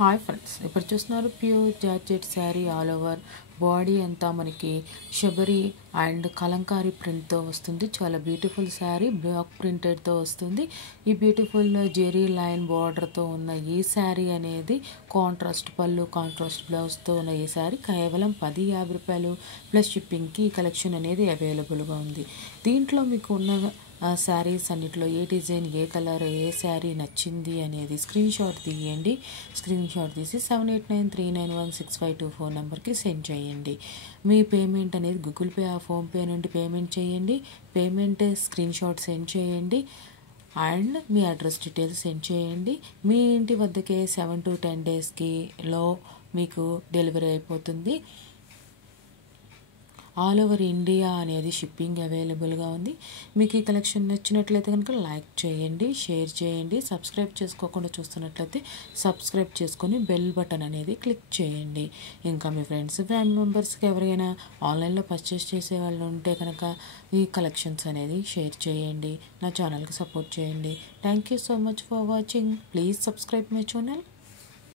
Hi friends, ఇప్పుడు చూస్తున్నారు pure georgette sari all over body అంతా మనకి షబరి అండ్ కలంకారీ ప్రింట్తో వస్తుంది. చాలా బ్యూటిఫుల్ శారీ బ్లాక్ ప్రింటెడ్తో వస్తుంది. ఈ బ్యూటిఫుల్ జెరీ లైన్ బార్డర్తో ఉన్న ఈ శారీ అనేది కాంట్రాస్ట్ పళ్ళు, కాంట్రాస్ట్ బ్లౌజ్తో ఉన్న ఈ శారీ కేవలం 1050 రూపాయలు ప్లస్ షిప్పింగ్కి ఈ కలెక్షన్ అనేది అవైలబుల్గా ఉంది. దీంట్లో మీకు ఉన్న శారీస్ అన్నిట్లో ఏ డిజైన్, ఏ కలర్, ఏ శారీ నచ్చింది అనేది స్క్రీన్ షాట్ తీయండి. స్క్రీన్ షాట్ తీసి 7893916524 నెంబర్కి సెండ్ చేయండి. మీ పేమెంట్ అనేది గూగుల్ పే, ఫోన్పే నుండి పేమెంట్ చేయండి. పేమెంట్ స్క్రీన్ షాట్ సెండ్ చేయండి and me address details send చేయండి. మీ ఇంటి వద్దకే 7 to 10 డేస్కిలో మీకు డెలివరీ అయిపోతుంది. ఆల్ ఓవర్ ఇండియా అనేది షిప్పింగ్ అవైలబుల్గా ఉంది. మీకు ఈ కలెక్షన్ నచ్చినట్లయితే కనుక లైక్ చేయండి, షేర్ చేయండి. సబ్స్క్రైబ్ చేసుకోకుండా చూస్తున్నట్లయితే సబ్స్క్రైబ్ చేసుకొని బెల్ బటన్ అనేది క్లిక్ చేయండి. ఇంకా మీ ఫ్రెండ్స్, ఫ్యామిలీ మెంబర్స్కి ఎవరైనా ఆన్లైన్లో పర్చేస్ చేసే వాళ్ళు ఉంటే కనుక ఈ కలెక్షన్స్ అనేది షేర్ చేయండి. నా ఛానల్కి సపోర్ట్ చేయండి. Thank you so much for watching. Please subscribe my channel.